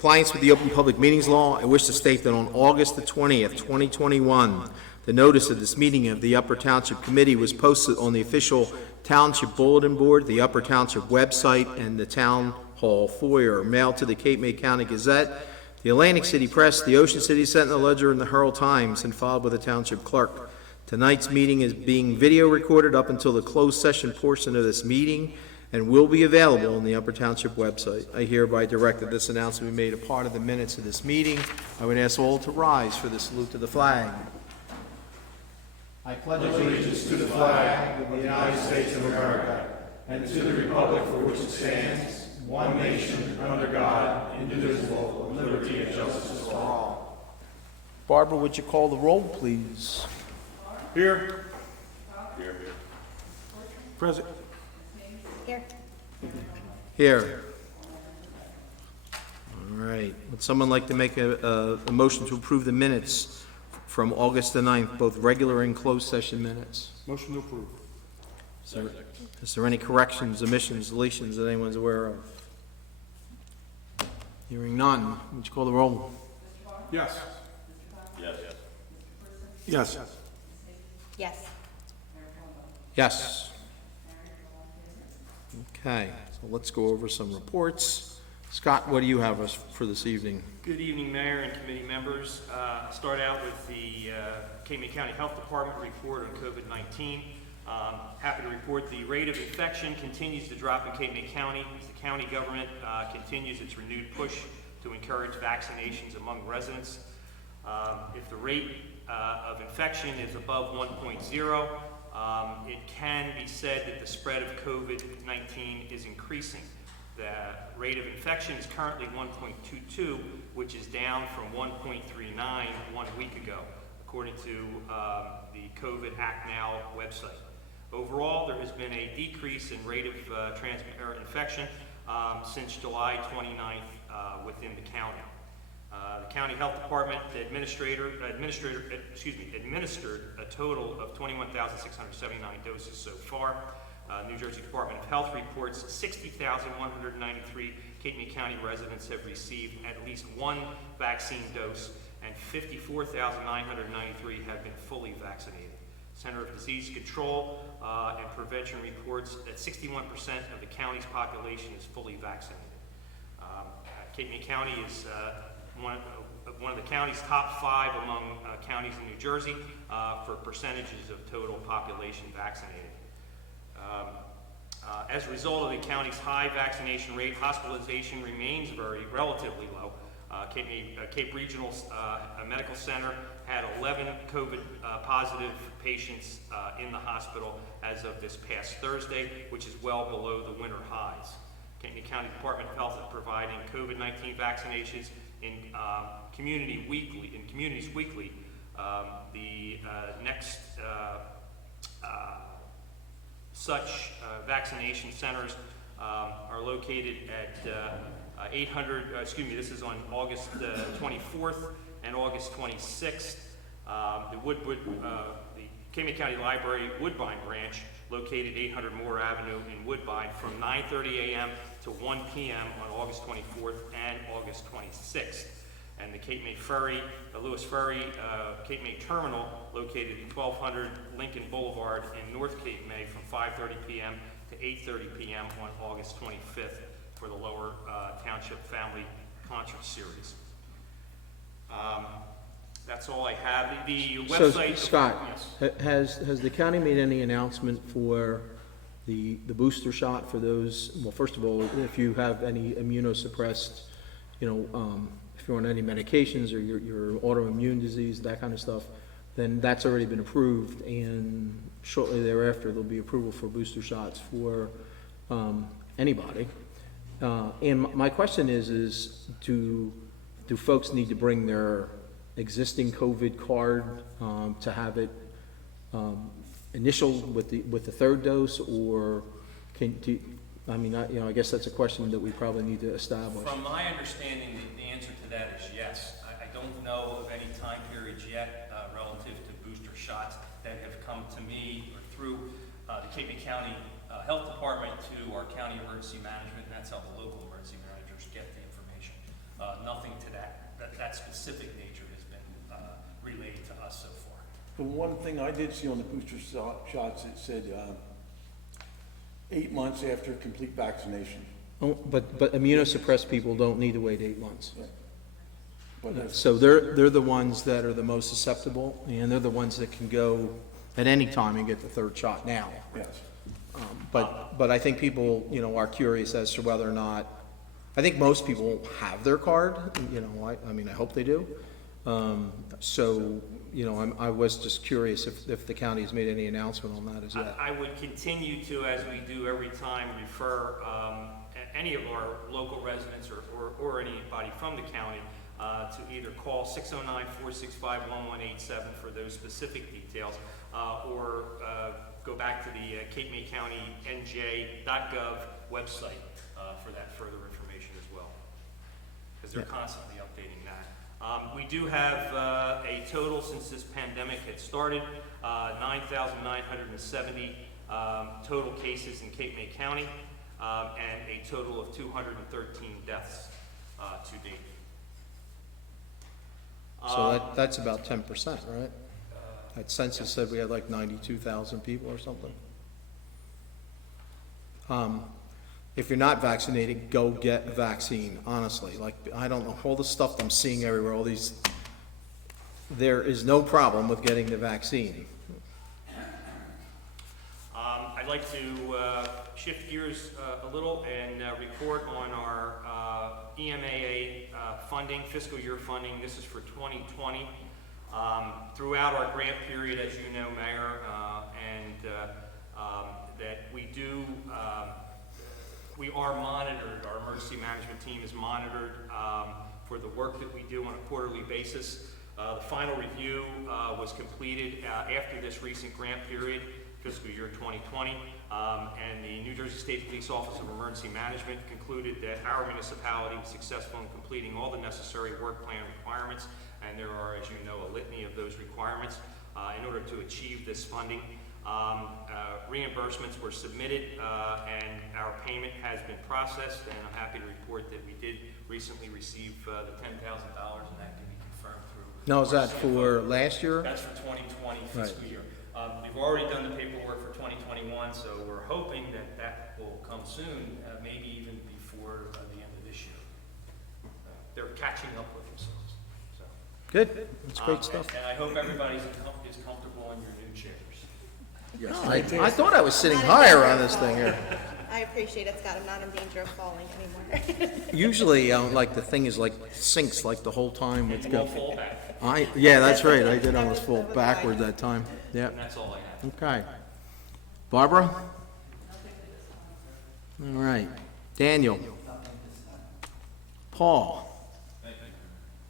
compliance with the Open Public Meetings Law, I wish to state that on August the 20th, 2021, the notice of this meeting of the Upper Township Committee was posted on the official Township Bulletin Board, the Upper Township website, and the Town Hall foyer, mailed to the Cape May County Gazette, the Atlantic City Press, the Ocean City Sentinel-Ledger, and the Herald Times, and filed with the Township Clerk. Tonight's meeting is being video recorded up until the closed session portion of this meeting and will be available on the Upper Township website. I hereby direct that this announcement be made a part of the minutes of this meeting. I would ask all to rise for the salute to the flag. I pledge allegiance to the flag of the United States of America and to the republic for which it stands, one nation, under God, indivisible, with liberty and justice for all. Barbara, would you call the roll, please? Here. Here. Present. Here. Here. All right. Would someone like to make a motion to approve the minutes from August the 9th, both regular and closed session minutes? Motion to approve. Is there any corrections, omissions, deletions that anyone's aware of? Hearing none. Would you call the roll? Yes. Yes. Yes. Yes. Yes. Okay, so let's go over some reports. Scott, what do you have us for this evening? Good evening, Mayor and committee members. Start out with the Cape May County Health Department report on COVID-19. Happy to report the rate of infection continues to drop in Cape May County as the county government continues its renewed push to encourage vaccinations among residents. If the rate of infection is above 1.0, it can be said that the spread of COVID-19 is increasing. The rate of infection is currently 1.22, which is down from 1.39 1 week ago, according to the COVID Act Now website. Overall, there has been a decrease in rate of infection since July 29th within the county. The County Health Department administered a total of 21,679 doses so far. New Jersey Department of Health reports 60,193 Cape May County residents have received at least one vaccine dose, and 54,993 have been fully vaccinated. Center of Disease Control and Prevention reports that 61% of the county's population is fully vaccinated. Cape May County is one of the county's top 5 among counties in New Jersey for percentages of total population vaccinated. As a result of the county's high vaccination rate, hospitalization remains relatively low. Cape Regional Medical Center had 11 COVID positive patients in the hospital as of this past Thursday, which is well below the winter highs. Cape May County Department of Health is providing COVID-19 vaccinations in communities weekly. The next such vaccination centers are located at 800, this is on August 24th and August 26th. The Cape May County Library Woodbine branch, located 800 Moore Avenue in Woodbine, from 9:30 a.m. to 1 p.m. on August 24th and August 26th. And the Cape May Ferry, the Lewis Ferry Cape May Terminal, located at 1200 Lincoln Boulevard in North Cape May, from 5:30 p.m. to 8:30 p.m. on August 25th for the Lower Township Family Concert Series. That's all I have. The website. So, Scott, yes. has the county made any announcement for the booster shot for those? Well, first of all, if you have any immunosuppressed, if you're on any medications or your autoimmune disease, that kind of stuff, then that's already been approved, and shortly thereafter there'll be approval for booster shots for anybody. And my question is do folks need to bring their existing COVID card to have it initial with the third dose, or I guess that's a question that we probably need to establish. From my understanding, the answer to that is yes. I don't know of any time periods yet relative to booster shots that have come to me or through the Cape May County Health Department to our county emergency management, and that's how the local emergency managers get the information. Nothing specific nature has been relayed to us so far. The one thing I did see on the booster shots, it said 8 months after complete vaccination. Oh, but immunosuppressed people don't need to wait 8 months. But that's- So they're the ones that are the most susceptible, and they're the ones that can go at any time and get the third shot now. yes. But I think people, are curious as to whether or not, I think most people have their card, I mean, I hope they do. So, I was just curious if the county has made any announcement on that as yet. I would continue to, as we do every time, refer any of our local residents or anybody from the county to either call 609-465-1187 for those specific details, or go back to the Cape May County NJ.gov website for that further information as well, because they're constantly updating that. We do have a total, since this pandemic had started, 9,970 total cases in Cape May County, and a total of 213 deaths to date. So that's about 10%, right? That census said we had like 92,000 people or something. If you're not vaccinated, go get a vaccine, honestly. Like, I don't know, all the stuff I'm seeing everywhere, there is no problem with getting the vaccine. I'd like to shift gears a little and report on our EMAA funding, fiscal year funding. This is for 2020. Throughout our grant period, as you know, Mayor, that we are monitored, our emergency management team is monitored for the work that we do on a quarterly basis. The final review was completed after this recent grant period, fiscal year 2020, and the New Jersey State Police Office of Emergency Management concluded that our municipality was successful in completing all the necessary work plan requirements, and there are, as you know, a litany of those requirements in order to achieve this funding. Reimbursements were submitted, and our payment has been processed, and I'm happy to report that we did recently receive the $10,000, and that can be confirmed through. Now, is our that CFO. for last year? That's for 2020 fiscal year. We've already done the paperwork for 2021, so we're hoping that that will come soon, maybe even before the end of this year. They're catching up with themselves. So. Good, that's great stuff. And I hope everybody is comfortable in your new chairs. I thought I was sitting higher on this thing here. I appreciate it, Scott. I'm not in danger of falling anymore. Usually, like, the thing is like sinks like the whole time with We'll fall back, yeah, that's right, I did almost fall backward that time, yeah. and that's all I have. Okay. Barbara? All right. Daniel? Paul?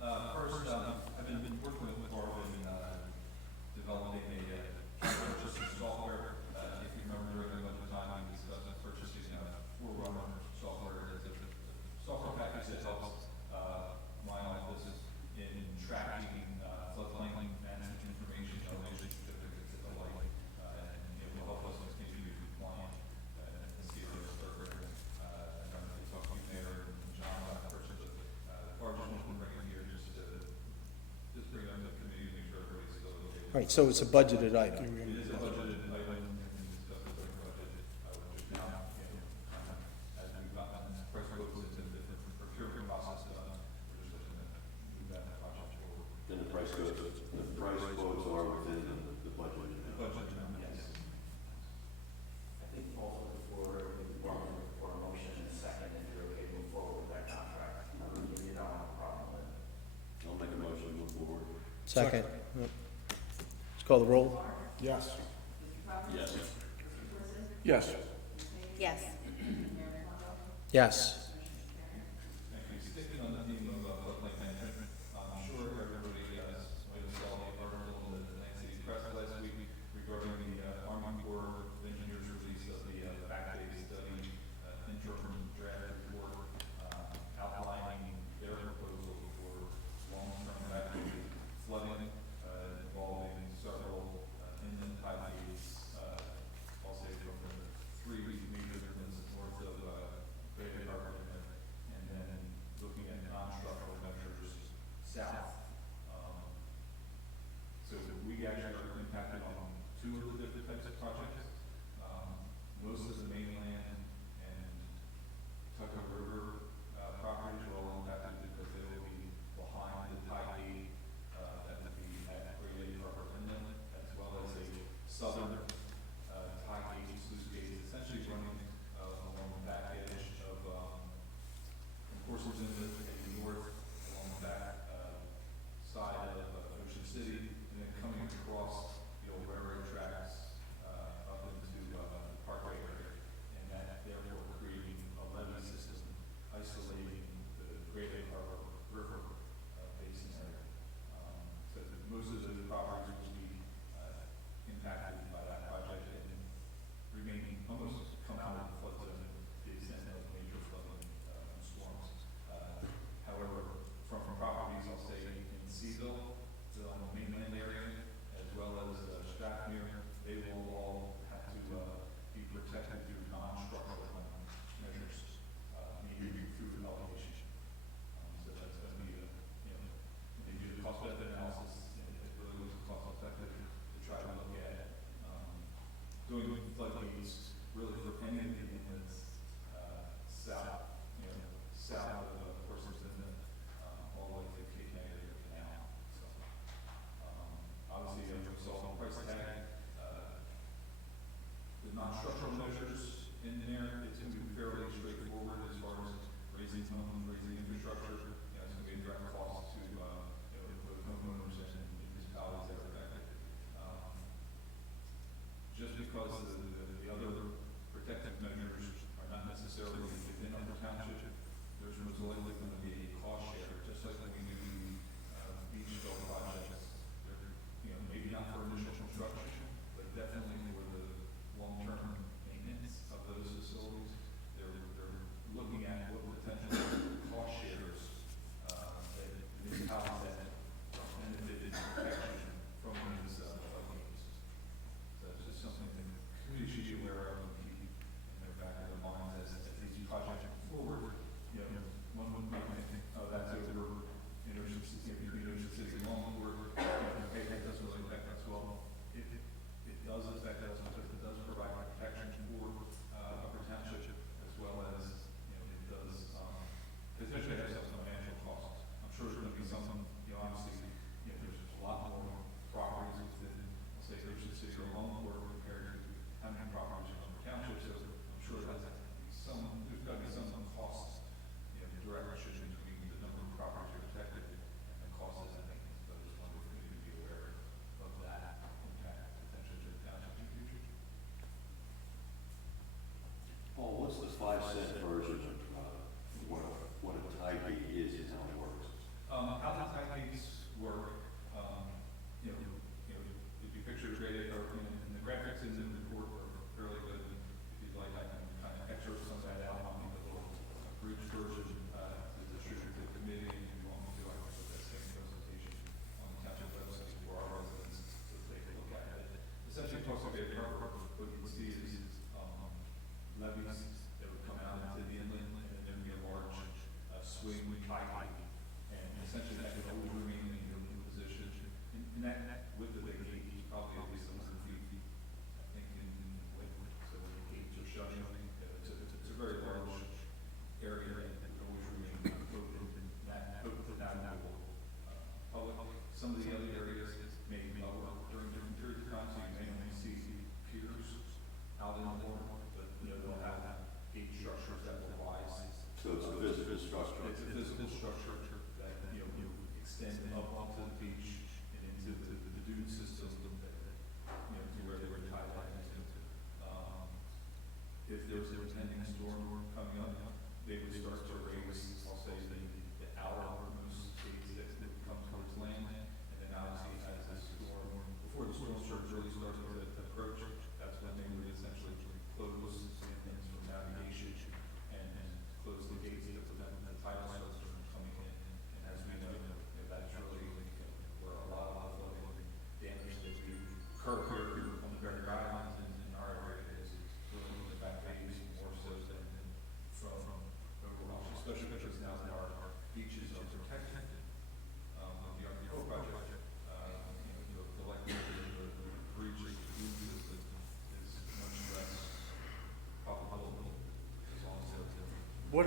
First, I've been working with Barbara in developing a purchasing software. If you remember, during the time we discussed purchasing Forerunner software, it's a software package that helps my office in tracking floodplain management information, elevation certificates, and the like, and it will help us continue to be compliant and see if there's further. I don't know if you talk to you, Mayor, and John, about the purchase of Barbara just want to bring it here just bring it up to the committee and make sure everybody's still okay. All right, so it's a budgeted item. It is a budgeted item and discussed with our budget, just now, as we've gotten price quotes into the procurement process, we're just looking to move that project forward. Then the price quotes are within the budget. The budget, yes. I think also before a motion and a second, if you're okay to move forward with that contract, you don't have a problem with it. I'll make a motion to move forward. Second. Let's call the roll. Yes. Yes. Yes. Yes. Yes. Actually, sticking on the theme of floodplain management, I'm sure everybody has, saw the article in the Atlantic City Press last week regarding the Army Corps of Engineers release of the back-based study, interim draft report, outlining their proposal for long-term back-based flooding, involving several inland highways, I'll say from the three major inlands north of Great Harbor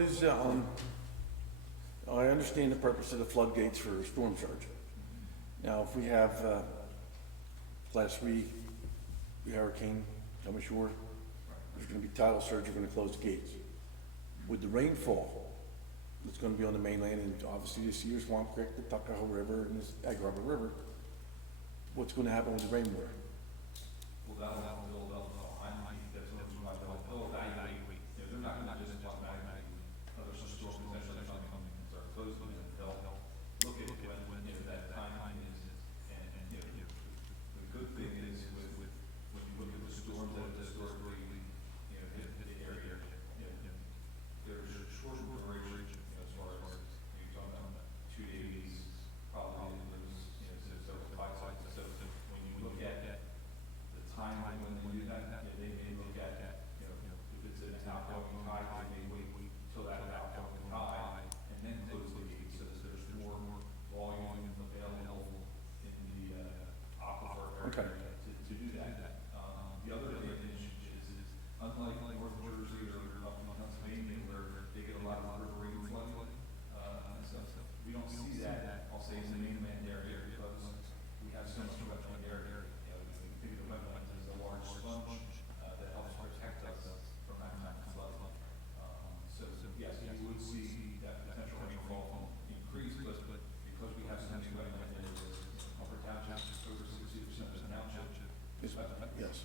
is, I understand the purpose of the floodgates for storm surge. Now, if we have, class 3 hurricane come ashore, there's gonna be tidal surge, you're gonna close the gates. With the rainfall that's gonna be on the mainland, and obviously this year's Swamp Creek, the Tuckahoe River, and this Egg Harbor River, what's gonna happen with the rainwater? Well, that'll have to build up, that's what they'll evaluate, they're not gonna just automatically, there's some storm potential that's coming, start closing it, they'll look at when, that time is, and, the good thing is when you look at the storms that have historically, hit the area, there's a short duration, as far as, you're talking about 2 days, probably in those, so 5 cycles, so when you look at the time when they do that, they may look at, if it's an outgoing tide, they may wait till that outgoing tide, and then close the gate, so that there's more volume available in the, aquifer Okay. area to do that. The other advantage is unlike North Jersey or up in Pennsylvania, where they get a lot of riverine flooding, and stuff, we don't see that, I'll say, in the mainland area, because we have so much wetland area. Think of the wetland as a large sponge, that helps protect us from that kind of flood. So yes, you would see that potential rainfall increase, but because we have so many wetland areas, Upper Township, over 60% of the township is wetland. Yes.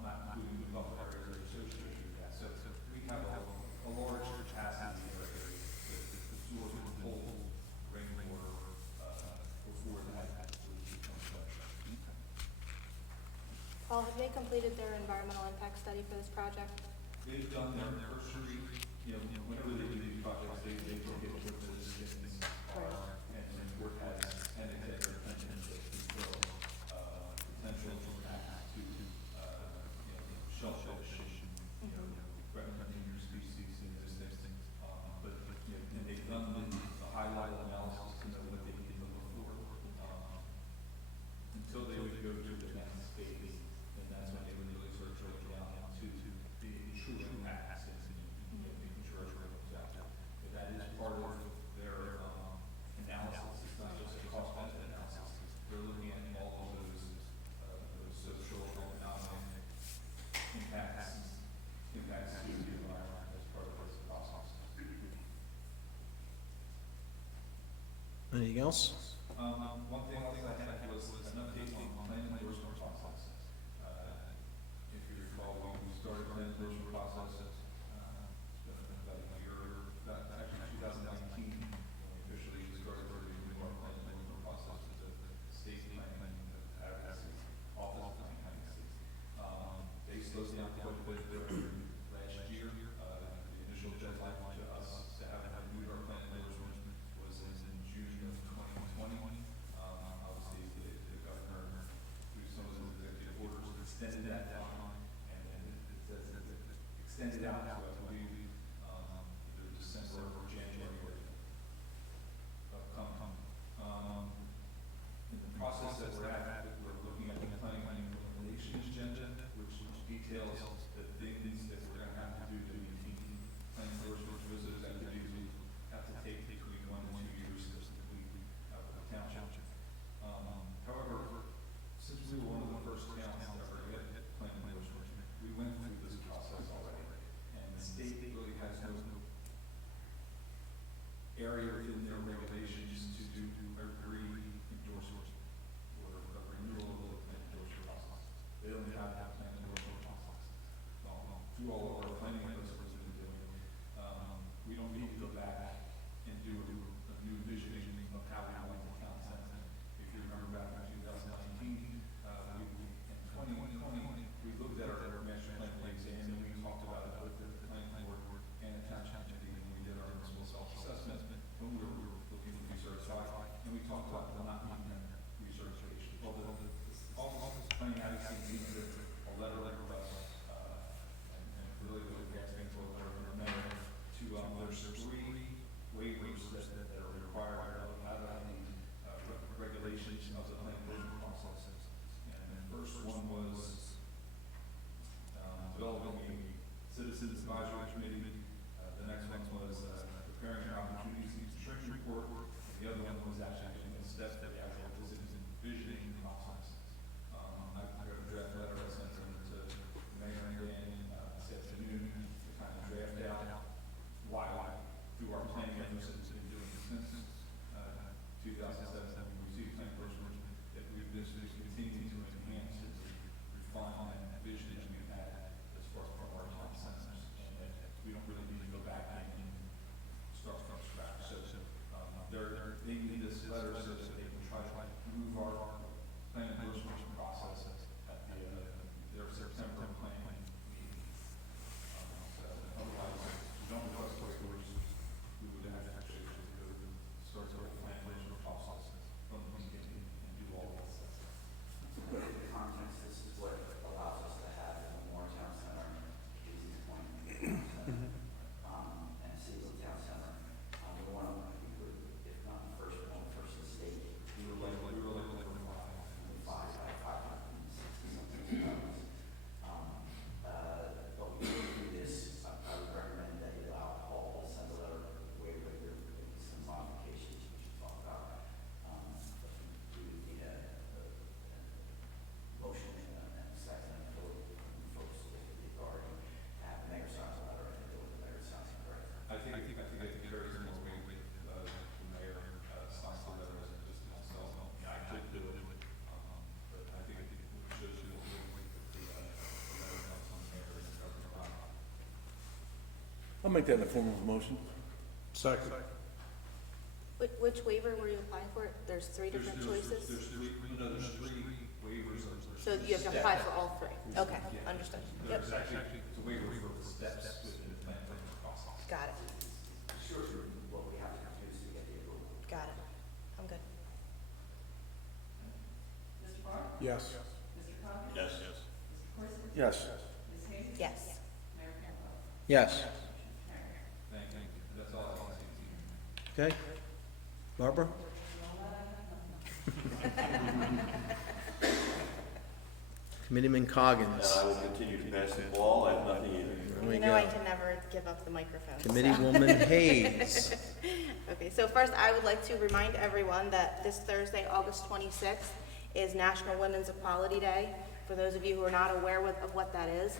Not including the buffer areas that are associated with that. So we have a large capacity area to absorb and hold rainwater, before that becomes fresh. Paul, have they completed their environmental impact study for this project? They've done their cursory, whenever they do these projects, they look at what those things are, and work has an executive attention to potential impact to, shellfish, recommending your species and those things. But, and they've done the high level analysis to know what they need to look for. Until they would go to the next phase, and that's when they would really sort of drill down to the true impacts and making sure everything comes out. But that is part of their analysis. It's not just a cost benefit analysis. They're looking at all of those social, economic impacts to the environment as part of this process. Anything else? One thing I had was an update on plan endorsement process. If you recall, we started plan endorsement process, about a year, actually 2019, when we officially started to do our plan endorsement process with the state planning advocacy office of planning advocacy. They slowed down quite a bit during last year. The initial deadline to us to have reviewed our plan endorsement was in June of 2020. Obviously, the governor, through some of his executive orders, extended that time, and it says that is actually in the step that the actual envisioning process. I got a draft letter I sent them to the mayor and this afternoon to kind of draft out why through our planning efforts that we've been doing since 2007, we received plan enforcement that we've been continuing to enhance and refine and vision we've had as far as our town centers, and that we don't really need to go back and start from scratch. So they need this letter so that they can try to move our plan enforcement process at their September plan meeting. So otherwise, if you don't request waivers, we would have to actually go start the plan enforcement process from the beginning and do all of this. But in the context, this is what allows us to have a more town center, Casey's point, and Cecil Town Center. We want to, if not the first one, first in the state. We were like five by 560 something. But we can do this. I would recommend that you allow Paul to send a letter waiver with some modifications we should talk about. We would need a motion and a second for folks with the authority to have the mayor sign the letter and do what the mayor signs the letter. I think Carrie's more way with the mayor signs the letter as just myself. I could do it, but I think we should do it with the letter on the mayor and governor. I'll make that in the form of a motion. Second. Which waiver were you applying for? There's three different choices? There's three waivers. So you have to apply for all three? Okay, understood. Yep, There's actually, it's a waiver for the steps within the plan process. got it, Sure, what we have to do is to get the approval. got it. I'm good. Yes. Yes. Yes. Yes. Yes. Thank you. That's all I want to say. Okay. Barbara? Committeeman Coggins. And I will continue to pass the ball. I have nothing either. There we You know I go. can never give up the microphone. so- Committeewoman Hayes. Okay, so first I would like to remind everyone that this Thursday, August 26th, is National Women's Equality Day. For those of you who are not aware of what that is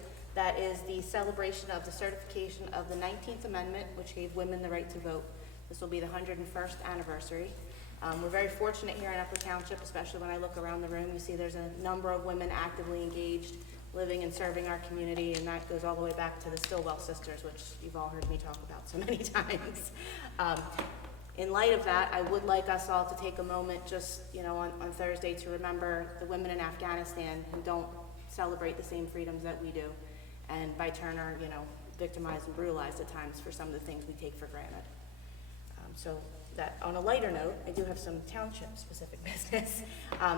the celebration of the certification of the 19th Amendment, which gave women the right to vote. This will be the 101st anniversary. We're very fortunate here in Upper Township, especially when I look around the room, you see there's a number of women actively engaged, living and serving our community, and that goes all the way back to the Stillwell sisters, which you've all heard me talk about so many times. In light of that, I would like us all to take a moment just, on Thursday to remember the women in Afghanistan who don't celebrate the same freedoms that we do, and by turn are, victimized and brutalized at times for some of the things we take for granted. So that, on a lighter note, I do have some township-specific business.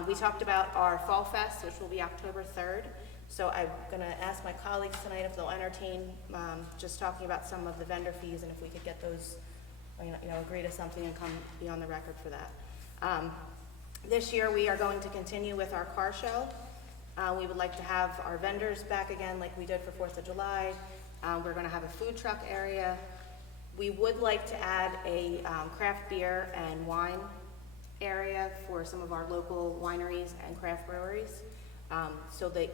We talked about our Fall Fest, which will be October 3rd. So I'm going to ask my colleagues tonight if they'll entertain just talking about some of the vendor fees and if we could get those, agree to something and come be on the record for that. This year, we are going to continue with our car show. We would like to have our vendors back again like we did for 4th of July. We're going to have a food truck area. We would like to add a craft beer and wine area for some of our local wineries and craft breweries. So the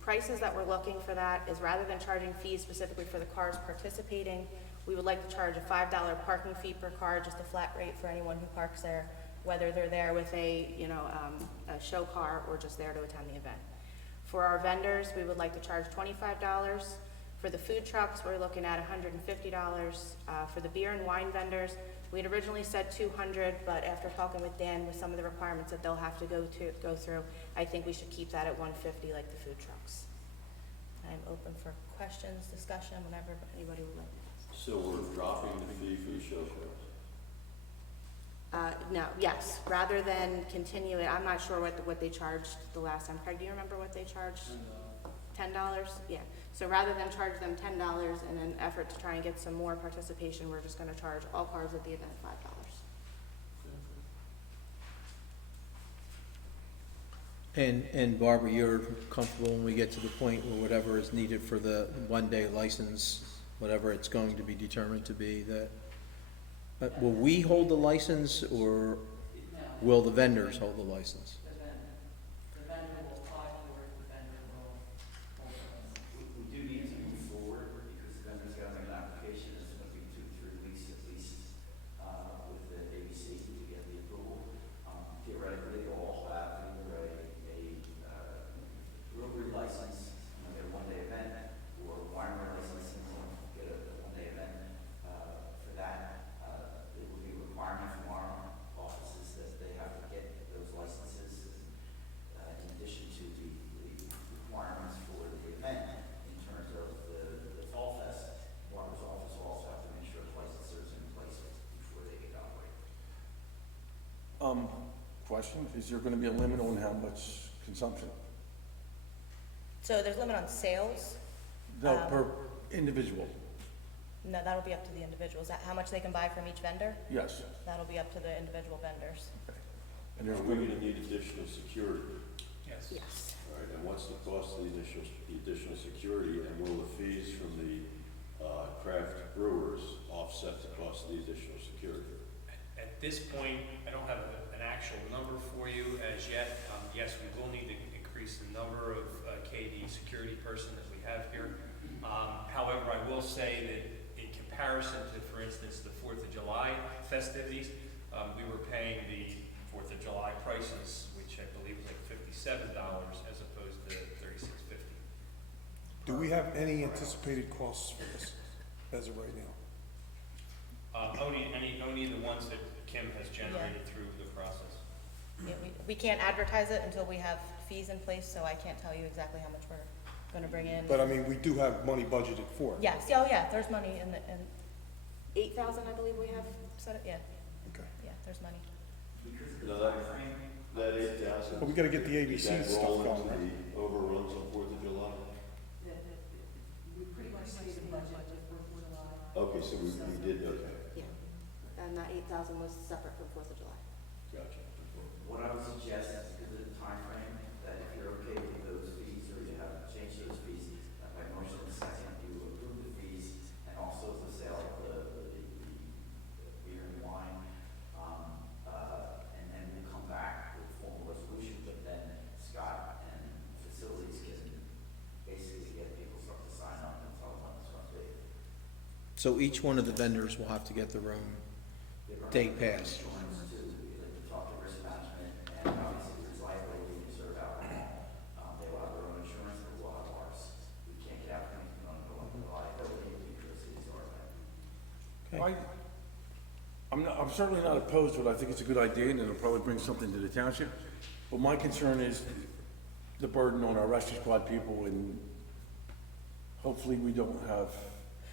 prices that we're looking for that is rather than charging fees specifically for the cars participating, we would like to charge a $5 parking fee per car, just a flat rate for anyone who parks there, whether they're there with a show car or just there to attend the event. For our vendors, we would like to charge $25. For the food trucks, we're looking at $150. For the beer and wine vendors, we had originally said $200, but after talking with Dan with some of the requirements that they'll have to go through, I think we should keep that at $150 like the food trucks. I'm open for questions, discussion, whatever anybody would like. So we're dropping the fee for the show cars? No, yes, rather than continue it, I'm not sure what they charged the last time. Craig, do you remember what they charged? $10? Yeah. So rather than charge them $10 in an effort to try and get some more participation, we're just going to charge all cars at the event $5. And Barbara, you're comfortable when we get to the point where whatever is needed for the one-day license, whatever it's going to be determined to be, that, will we hold the license, or will the vendors hold the license? The vendor will apply for it, the vendor will hold it. We do need to move forward because the vendor's got to make an application. It's going to be 2-3 weeks at least with the ABC to get the approval. Theoretically, they'll all have either a brewery license, get a one-day event, or a winery license, and get a one-day event. For that, it would be a requirement from our offices that they have to get those licenses in addition to the requirements for the event in terms of the Fall Fest. Barber's office will also have to make sure the licensors in place before they get operating. Question, is there gonna be a limit on how much consumption? So there's a limit on sales. No, per individual, No, that'll be up to the individuals. How much they can buy from each vendor, yes. that'll be up to the individual vendors. And Are there's we gonna gonna need additional security? Yes. Yes. All right, and what's the cost of the additional security, and will the fees from the craft brewers offset the cost of the additional security? At this point, I don't have an actual number for you as yet. Yes, we will need to increase the number of KD security person that we have here. However, I will say that in comparison to, for instance, the 4th of July festivities, we were paying the 4th of July prices, which I believe was like $57 as opposed to $36.50. Do we have any anticipated costs for this as of right now? Only the ones that Kim has generated through the process. Yeah, we can't advertise it until we have fees in place, so I can't tell you exactly how much we're gonna bring in. But I mean, we do have money budgeted for it. Yes, oh yeah, there's money in 8,000, I believe we have set it, yeah, Okay. yeah, there's money. No, that 8,000. But we gotta get the Does ABC that stuff roll going, into right? the overruns on 4th of July? We pretty much stated the budget for 4th of July. Okay, so we did, okay, Yeah, and that 8,000 was separate from 4th of July. gotcha. What I would suggest is because of the timeframe, that if you're okay with those fees, or you have changed those fees, that by motion and second, you approve the fees, and also the sale of the beer and wine, and then we'll come back with a formal resolution, but then Scott and facilities can basically get people start to sign up and tell them when it's going to be. So each one of the vendors will have to get their own day pass. Insurance too, we like to talk to risk management, and obviously if there's liability to serve alcohol, they will have their own insurance, but we'll have ours. We can't get out anything on the liability because it is our event. I'm certainly not opposed to it, I think it's a good idea, and it'll probably bring something to the township. But my concern is the burden on our rescue squad people, and hopefully we don't have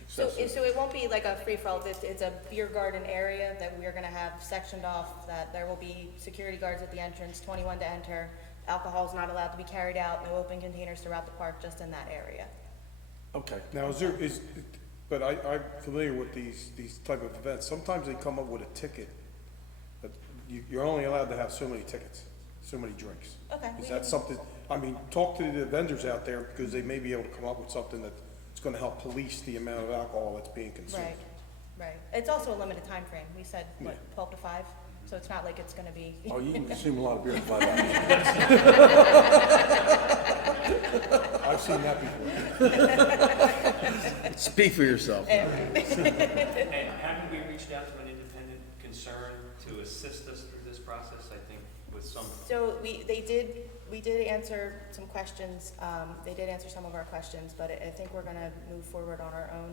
So excessive. it won't be like a free-for-all, it's a beer garden area that we're gonna have sectioned off, that there will be security guards at the entrance, 21 to enter. Alcohol is not allowed to be carried out, no open containers throughout the park, just in that area. Okay, Now, but I'm familiar with these type of events. Sometimes they come up with a ticket. But you're only allowed to have so many tickets, so many drinks. Okay. Is that something, I mean, talk to the vendors out there because they may be able to come up with something that's gonna help police the amount of alcohol that's being consumed. Right, right. It's also a limited time frame. We said, what, 12 to 5? So it's not like it's gonna be. oh, you can consume a lot of beer in 5 hours. I've seen that before. Speak for yourself. And haven't we reached out to an independent concern to assist us through this process, I think, with some? So we did answer some questions, they did answer some of our questions, but I think we're gonna move forward on our own,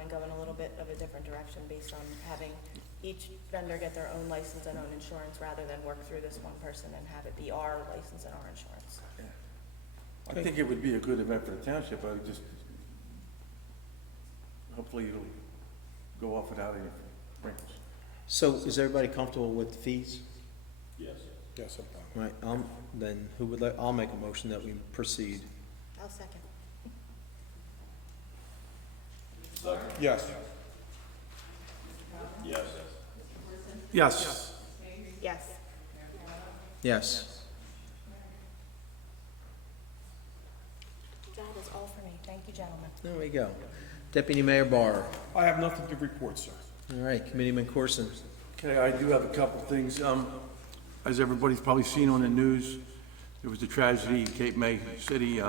and go in a little bit of a different direction based on having each vendor get their own license and own insurance, rather than work through this one person and have it be our license and our insurance. I think it would be a good event for the township, I just, hopefully it'll go off without any wrinkles. So is everybody comfortable with the fees? Yes. Yes, I'm fine. Right, then who would like, I'll make a motion that we proceed. I'll second. Yes. Yes. Yes. Yes. Yes. That is all for me. Thank you, gentlemen. There we go. Deputy Mayor Barr. I have nothing to report, sir. All right, Committeeman Corson. Okay, I do have a couple things. As everybody's probably seen on the news, there was a tragedy in Cape May City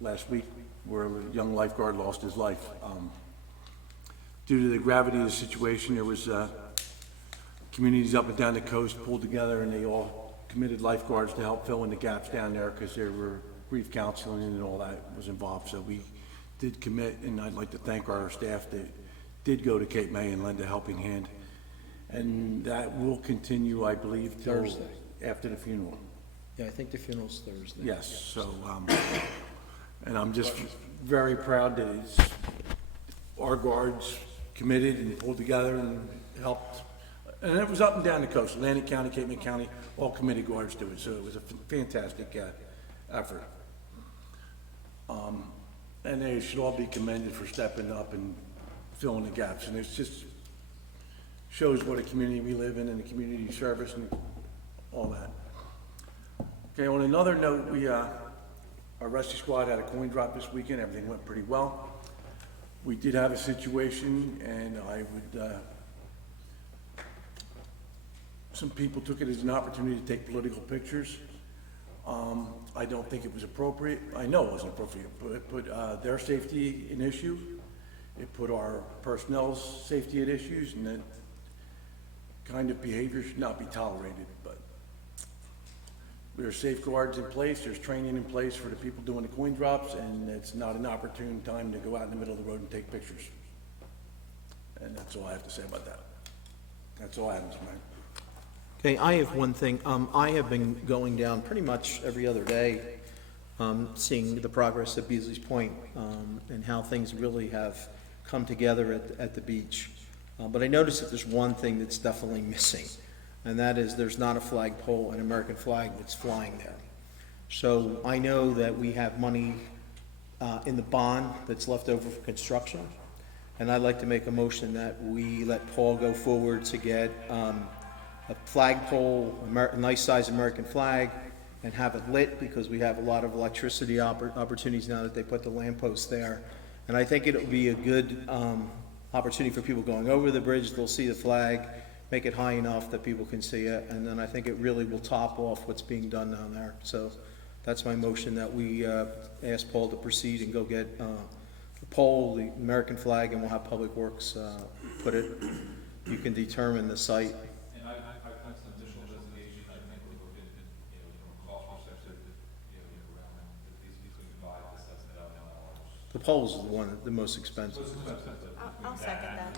last week where a young lifeguard lost his life. Due to the gravity of the situation, there was communities up and down the coast pulled together, and they all committed lifeguards to help fill in the gaps down there because there were grief counseling and all that was involved. So we did commit, and I'd like to thank our staff that did go to Cape May and lend a helping hand. And that will continue, I believe, till Thursday. after the funeral. Yeah, I think the funeral's Thursday. Yes, so, and I'm just very proud that it's, our guards committed and pulled together and helped. And it was up and down the coast, Atlantic County, Cape May County, all committed guards to it, so it was a fantastic effort. And they should all be commended for stepping up and filling the gaps, and it's just shows what a community we live in and the community service and all that. Okay, on another note, our rescue squad had a coin drop this weekend. Everything went pretty well. We did have a situation, and I would, some people took it as an opportunity to take political pictures. I don't think it was appropriate. I know it wasn't appropriate, but it put their safety in issue. It put our personnel's safety at issues, and that kind of behavior should not be tolerated. But there are safeguards in place, there's training in place for the people doing the coin drops, and it's not an opportune time to go out in the middle of the road and take pictures. And that's all I have to say about that. That's all I have, Mr. Mayor. Okay, I have one thing. I have been going down pretty much every other day, seeing the progress at Beasley's Point, and how things really have come together at the beach. But I noticed that there's one thing that's definitely missing, and that is there's not a flagpole, an American flag that's flying there. So I know that we have money in the bond that's left over for construction, and I'd like to make a motion that we let Paul go forward to get a flagpole, a nice size American flag, and have it lit, because we have a lot of electricity opportunities now that they put the lampposts there. And I think it'll be a good opportunity for people going over the bridge. They'll see the flag, make it high enough that people can see it, and then I think it really will top off what's being done down there. So that's my motion, that we ask Paul to proceed and go get the pole, the American flag, and we'll have Public Works put it. You can determine the site. And I've done some additional investigation, I think we're looking at, from a cost perspective, around at least between $5,000 to $7,000. The pole's the one, the most expensive. I'll second that.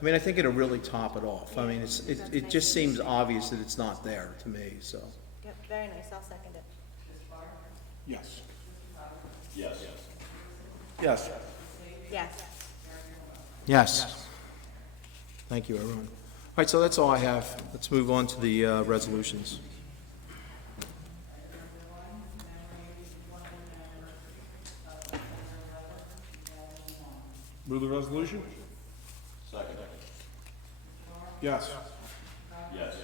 I mean, I think it'll really top it off. I mean, it just seems obvious that it's not there to me, so. Yep, very nice, I'll second it. Yes. Yes. Yes. Yes. Yes. Thank you, everyone. All right, so that's all I have. Let's move on to the resolutions. Move the resolution? Second. Yes. Yes.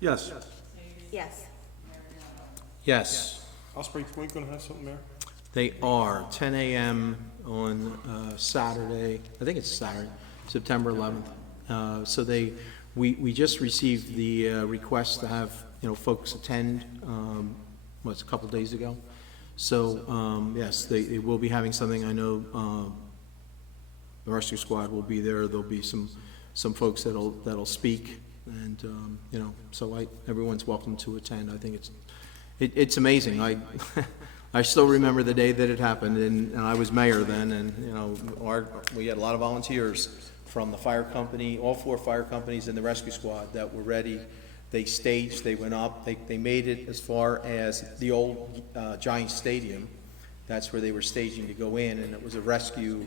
Yes. Yes. Yes, Osprey Point gonna have something there? they are, 10 a.m. on Saturday, I think it's Saturday, September 11th. So we just received the request to have, folks attend, a couple days ago. So, yes, they will be having something. I know the rescue squad will be there. There'll be some folks that'll speak, and, so everyone's welcome to attend. I think it's amazing. I still remember the day that it happened, and I was mayor then, and, we had a lot of volunteers from the fire company, all 4 fire companies and the rescue squad that were ready. They staged, they went up, they made it as far as the old Giant Stadium. That's where they were staging to go in, and it was a rescue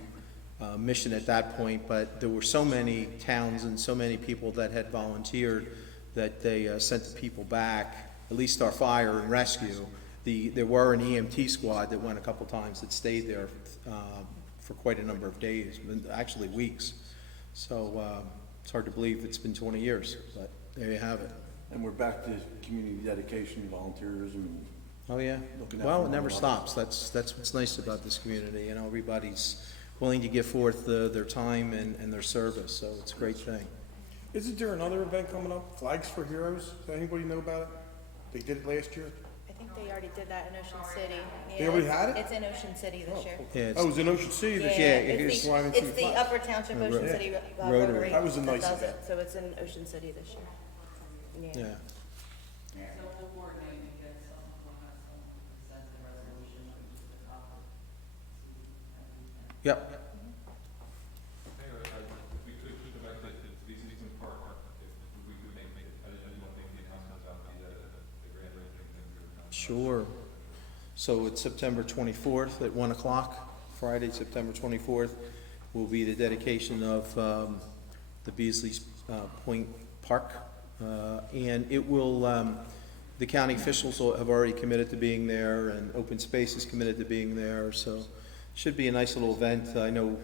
mission at that point, but there were so many towns and so many people that had volunteered that they sent the people back, at least our fire and rescue. There were an EMT squad that went a couple times that stayed there for quite a number of days, actually weeks. So it's hard to believe it's been 20 years, but there you have it. And we're back to community dedication, volunteerism. Oh, yeah. Looking out Well, for it never one stops. That's what's nice about this community. Everybody's willing to give forth their time and their service, so it's a great thing. Isn't there another event coming up, Flags for Heroes? Does anybody know about it? They did it last year? I think they already did that in Ocean City. They Yeah, already it's- had it? It's in Ocean City this year. Yeah, Oh, it was in Ocean City this year. It's Why I didn't see the flags. Upper Township Ocean Yeah. City Rotary. Rotary. That was a nice does it, event. So it's in Ocean City this year. yeah. So we'll coordinate and get someone, we'll have someone present the resolution to the top. Yep. Mayor, if we could go back to the existing park, if we could make, I just want to make the announcement about the grand opening that we were talking about. Sure. So it's September 24th at 1 o'clock, Friday, September 24th, will be the dedication of the Beasley's Point Park. And it will, the county officials have already committed to being there, and Open Space is committed to being there, so should be a nice little event. I know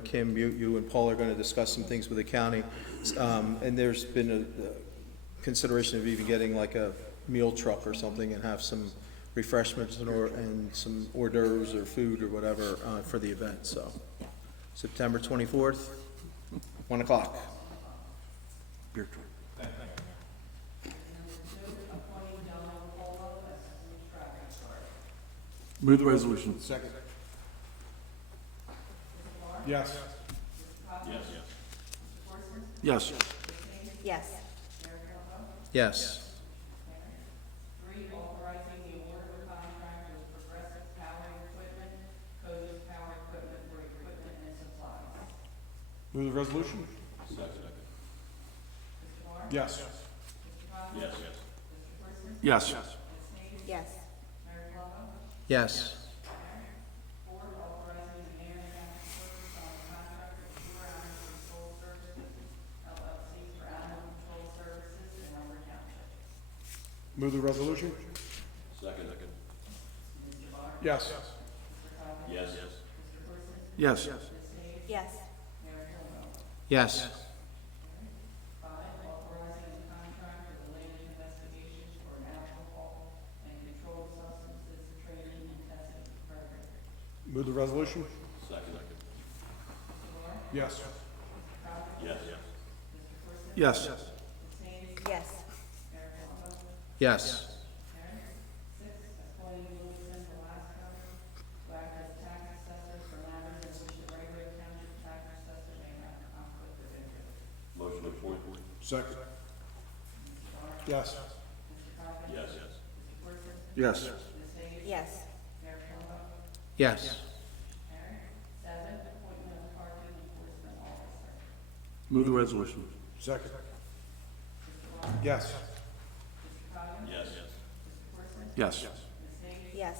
Kim, you and Paul are going to discuss some things with the county. And there's been a consideration of even getting like a meal truck or something and have some refreshments and some hors d'oeuvres or food or whatever for the event, so. September 24th, 1 o'clock. Beer truck. Move the resolution. Second. Yes. Yes. Yes. Yes. Three, authorizing the award of a contract with Progressive Power Equipment, Coast Power Equipment for equipment and supplies. Move the resolution? Yes. Yes. Yes. Yes. Four, authorizing the mayor and county clerk to sign a contract with Pure Animal Control Services, LLC for animal control services in Elmer Township. Move the resolution? Second. Yes. Yes. Yes. Yes. Yes. Five, authorizing a contract with the Land Investigations for an alcohol and controlled substances training and testing program. Move the resolution? Second. Yes. Yes. Yes. Yes. Yes. Six, appointing Lewiston, Alaska, to act as tax assessor for matters in which the regular township tax assessor may have a conflict of interest. Motion to appoint. Second. Yes. Yes. Yes. Yes. Yes. Seven, appointment of parking enforcement officer. Move the resolution. Second. Yes. Yes. Yes. Yes.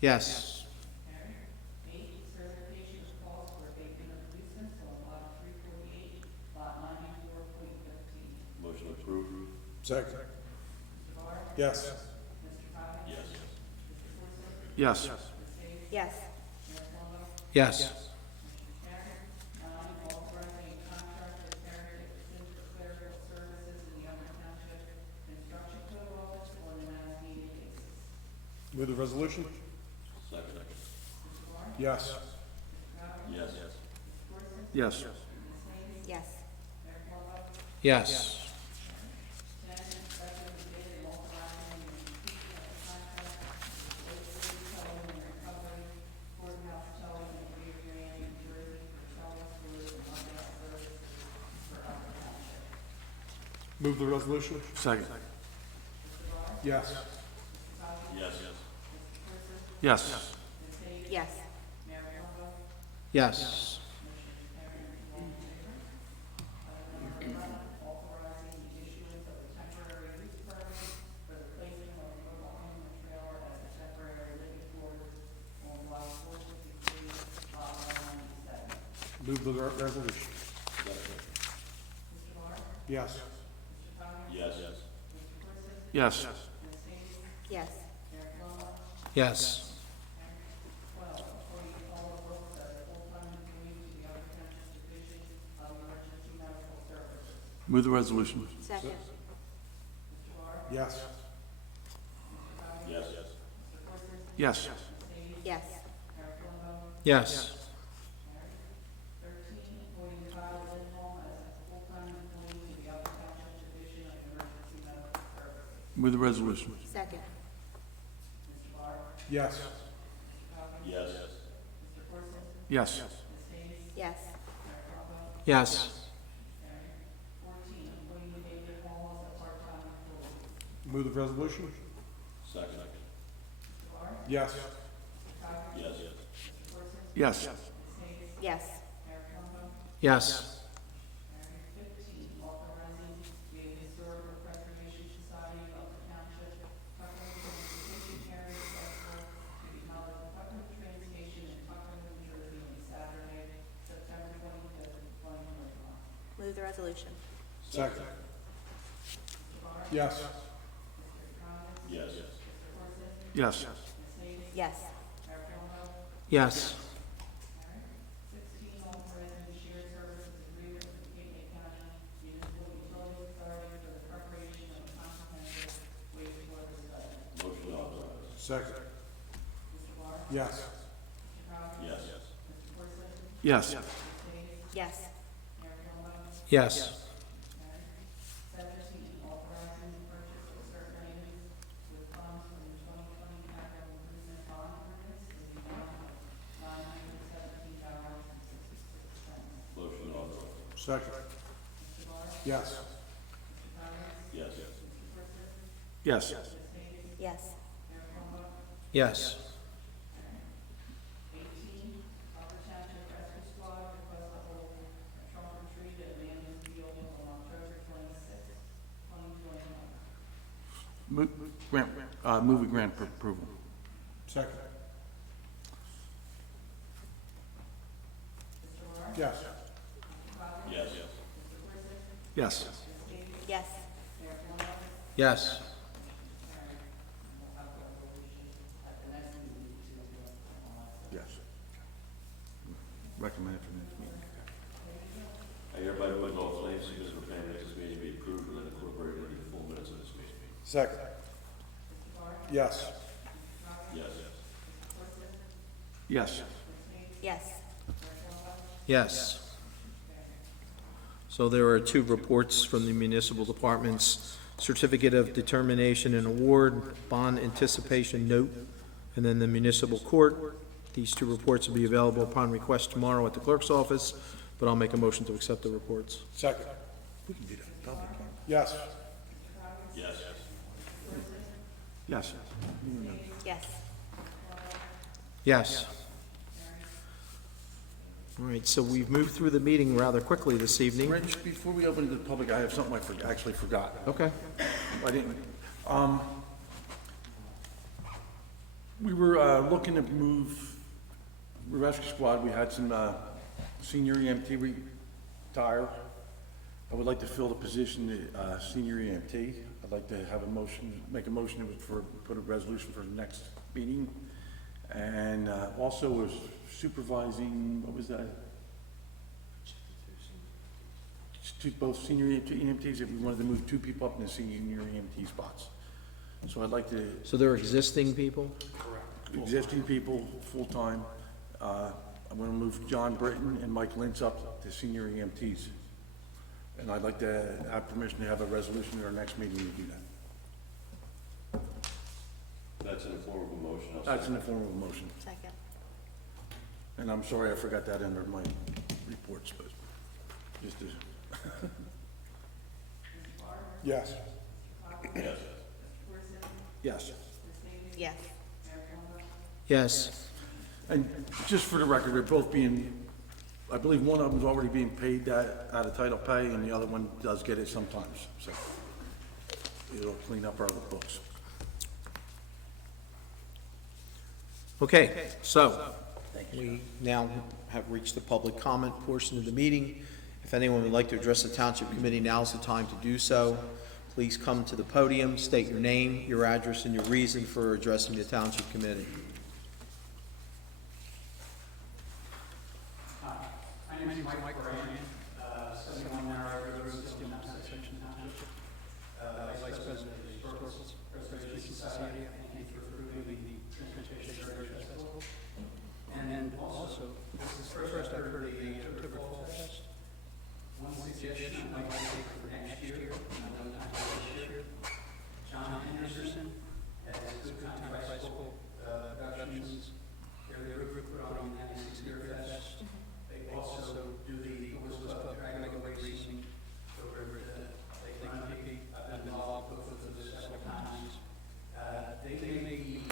Yes. Eight, certification of cause for abatement of nuisance on lot 348, lot 94.15. Motion approved. Second. Yes. Yes. Yes. Yes. Nine, authorizing a contract with Heritage for clerical services in the Elmer Township Construction Code Office on an as-needed basis. Move the resolution? Second. Yes. Yes. Yes. Yes. Yes. Move the resolution? Second. Yes. Yes. Yes. Yes. Yes. Authorizing the issuance of a temporary use permit for the placement of a mobile home trailer as a temporary living quarters on block 453, lot 197. Move the resolution? Yes. Yes. Yes. Yes. Yes. 12, appointing Paula Brooks as a full-time employee to the Upper Township Division of Emergency Medical Services. Move the resolution. Second. Yes. Yes. Yes. Yes. Yes. 13, appointing Kyle Lindholm as a full-time employee to the Upper Township Division of Emergency Medical Services. Move the resolution. Second. Mr. Barr? Yes. Yes. Mr. Forsyth? Yes. Ms. Hayes? Yes. Mayor Plummer? Yes. 14, appointing David Hall as a part-time employee. Move the resolution? Second. Mr. Barr? Yes. Yes. Mr. Forsyth? Yes. Ms. Hayes? Yes. Mayor Plummer? Yes. 15, authorizing the Historical Preservation Society of the Township Tuckerton Transportation Carrier Festival to be held at the Tuckerton Train Station in Tuckerton, New Jersey on Saturday, September 25th, 2021. Move the resolution. Second. Yes. Yes. Yes. Yes. Yes. 16, authorizing the shared services agreement with the Cape May County Municipal Utility Authority for the preparation of a comprehensive wastewater study. Motion authorized. Second. Mr. Barr? Yes. Mr. Crowley? Yes. Mr. Forsyth? Yes. Ms. Hayes? Yes. Mayor Plummer? Yes. 17, authorizing the purchase of certain items with funds from the 2020 capital improvement bond ordinance in the amount of $917.66. Motion authorized. Second. Mr. Barr? Yes. Mr. Crowley? Yes. Mr. Forsyth? Yes. Ms. Hayes? Yes. Mayor Plummer? Yes. 18, Upper Township Rescue Squad requests to hold a trunk or treat at Landis Field on October 26th, 2021. Move a grant for approval. Second. Mr. Barr? Yes. Yes. Yes. Yes. Mayor Plummer? Yes. Yes. Recommended for next meeting. I hereby move all claims submitted for payment at this meeting be approved and then incorporated into the full minutes of this meeting. Second. Yes. Yes. Yes. Yes. Yes. So there are two reports from the municipal departments: certificate of determination and award, bond anticipation note, and then the municipal court. These two reports will be available upon request tomorrow at the clerk's office, but I'll make a motion to accept the reports. Second. We can do that in public. Yes. Yes. Yes. Yes. Yes. All right, so we've moved through the meeting rather quickly this evening. Rich, before we open to the public, I have something I actually forgot. Okay. I didn't, we were, looking to move the rescue squad. We had some, senior EMT retire. I would like to fill the position, senior EMT. I'd like to have a motion, make a motion for, put a resolution for the next meeting. And, also was supervising, what was that? Both senior EMTs, if we wanted to move two people up in the senior EMT spots. So I'd like to, So they're existing people? existing people, full-time, I'm gonna move John Britton and Mike Lentz up to senior EMTs. And I'd like to have permission to have a resolution at our next meeting to do that. That's in the form of a motion. I'll That's in the second. form of a motion. Second. And I'm sorry I forgot that under my reports, but just to, Yes. Yes. yes. Yes. Yes. And just for the record, they're both being, I believe one of them's already being paid that out of title pay, and the other one does get it sometimes, so it'll clean up our books. Okay, so we now have reached the public comment portion of the meeting. If anyone would like to address the Township Committee, now's the time to do so. Please come to the podium, state your name, your address, and your reason for addressing the Township Committee. My name is Mike Bryan, 71 Narrow Road, System Section Township, Vice President of the Historical Preservation Society. Thank you for approving the Transportation Heritage Festival. And also, this is the first I've heard of the October Fall Fest. One suggestion I might make for next year, not this year, John Anderson has Good Time Bicycle Productions. Their group put on the 60th Fest. They also do the Wheels Club Dragon Racing over at Lake Mount. I've been involved with both of those several times. They may be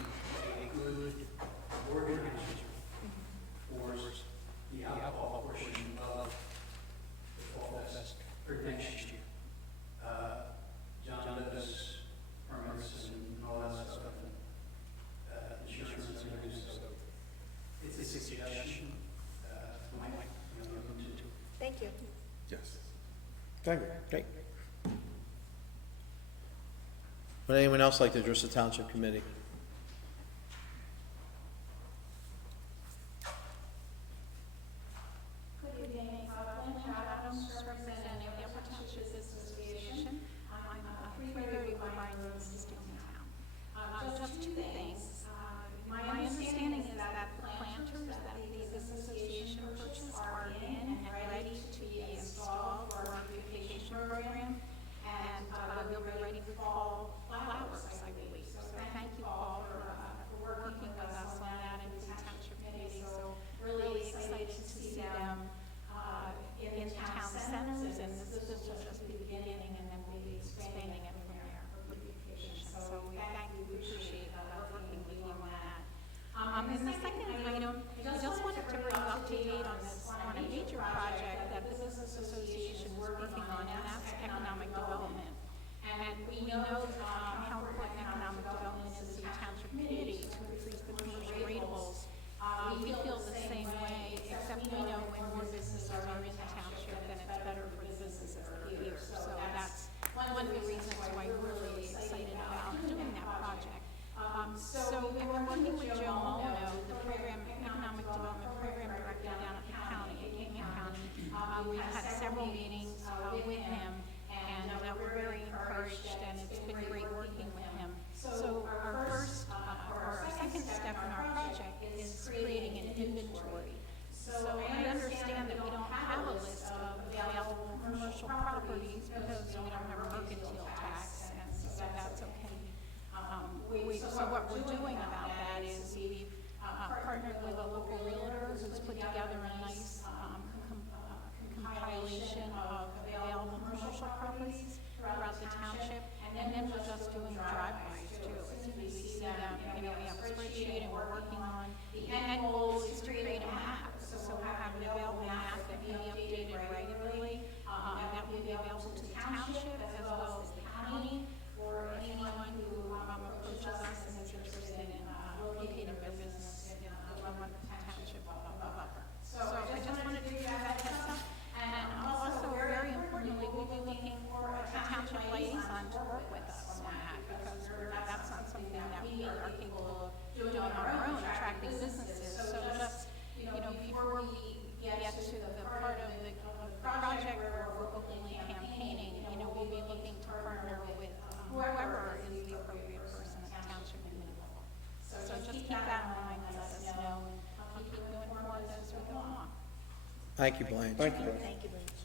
a good organizer for the alcohol portion of the Fall Fest for next year. John does permits and all that stuff, and insurance and everything, so it's a suggestion. Might look into. Thank you. Yes. Thank you. Okay. Would anyone else like to address the Township Committee? Good evening, Lynn Adams, representing the Upper Township Business Association. I'm 330 Pine Road, Town. Just two things. My understanding is that the planters that the Business Association purchased are in and ready to be installed for our beautification program, and we'll be ready for fall flowers, I believe. So thank you all for working with us on that and the Township Committee. So really excited to see them in town centers, and this will just be the beginning, and then we'll be expanding it from there for beautification. So we thank you, we appreciate working with you on that. And the second item, I just wanted to bring up to date on this, on a major project that the Business Association is working on, and that's economic development. And we know how important economic development is to the Township Committee to increase the commercial ratables. We feel the same way, except we know when more businesses are in the township, then it's better for the businesses that are here. So that's one of the reasons why we're really excited about doing that project. So we were working with Joe Molino, the program, economic development program director down at the county, at King County. We've had several meetings with him, and we're very encouraged, and it's been great working with him. So our first, or our second step in our project is creating an inventory. So I understand that we don't have a list of available commercial properties because we don't have a mercantile tax, and so that's okay. So what we're doing about that is we've partnered with a local realtor who's put together a nice compilation of available commercial properties throughout the township, and then we're just doing drive-bys too. As soon as we see them, we have a spreadsheet and we're working on, the end goal is to create a map. So we'll have an available map that can be updated regularly, and that will be available to the township as well as the county, or anyone who approaches us and is interested in locating their business in the township of Upper. So I just wanted to give that heads up. And also, very importantly, we'll be looking for a township liaison to work with us on that, because that's not something that we are capable of doing on our own, attracting businesses. So just, before we get to the part of the project where we're openly campaigning, we'll be looking to partner with whoever is the appropriate person at the township committee level. So just keep that in mind and let us know, and I'll keep you informed as we go along. Thank you, Blanche. Thank you. Thank you, Blanche.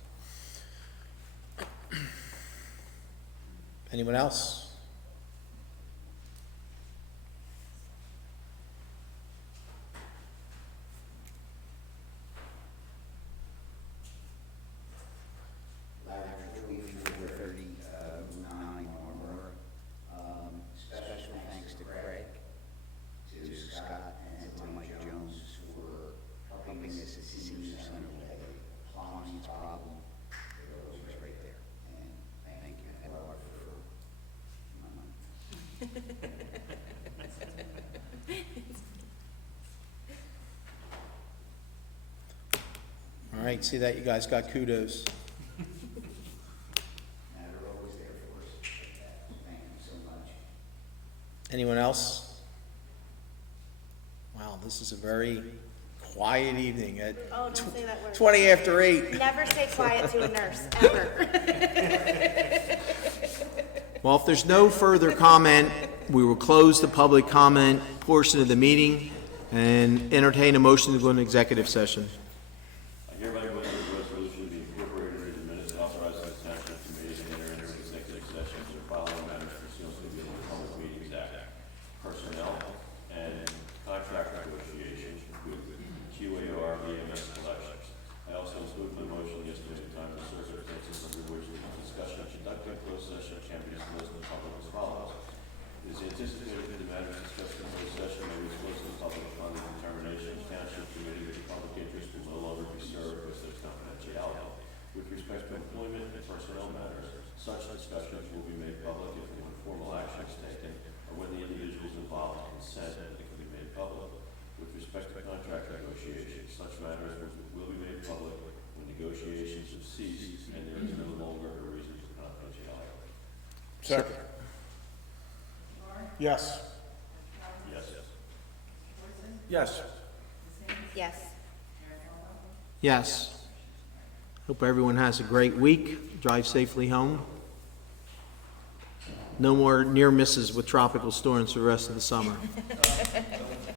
Anyone else? Special thanks to Craig, to Scott, and to Mike Jones for helping us as seniors underway. Client's problem, they're always right there. And thank you, Edward, for my money. All right, see that, you guys got kudos. And they're always there for us. Thank you so much. Anyone else? Wow, this is a very quiet evening at Oh, don't say that word. 20 after 8. Never say quiet to a nurse, ever. Well, if there's no further comment, we will close the public comment portion of the meeting. And entertain a motion to go into executive session. I hereby move that the resolution be incorporated into the minutes authorizing the township committee to enter into executive sessions or following matters pursuant to the Public Meetings Act. Personnel and contract negotiations with QAR EMS collections. I also include in my motion the estimated time and circumstances under which the discussion conducted in closed session can be disclosed to the public as follows. It is anticipated that the matters discussed in closed session may be disclosed to the public upon the determination of township committee that the public interest will no longer be served with such confidentiality. With respect to employment and personnel matters, such discussions will be made public if no formal action is taken or when the individuals involved consent that it can be made public. With respect to contract negotiations, such matters will be made public when negotiations have ceased and there is no longer a reason for confidentiality. Second. Yes. Yes. Yes. Yes. Yes. Hope everyone has a great week. Drive safely home. No more near misses with tropical storms for the rest of the summer.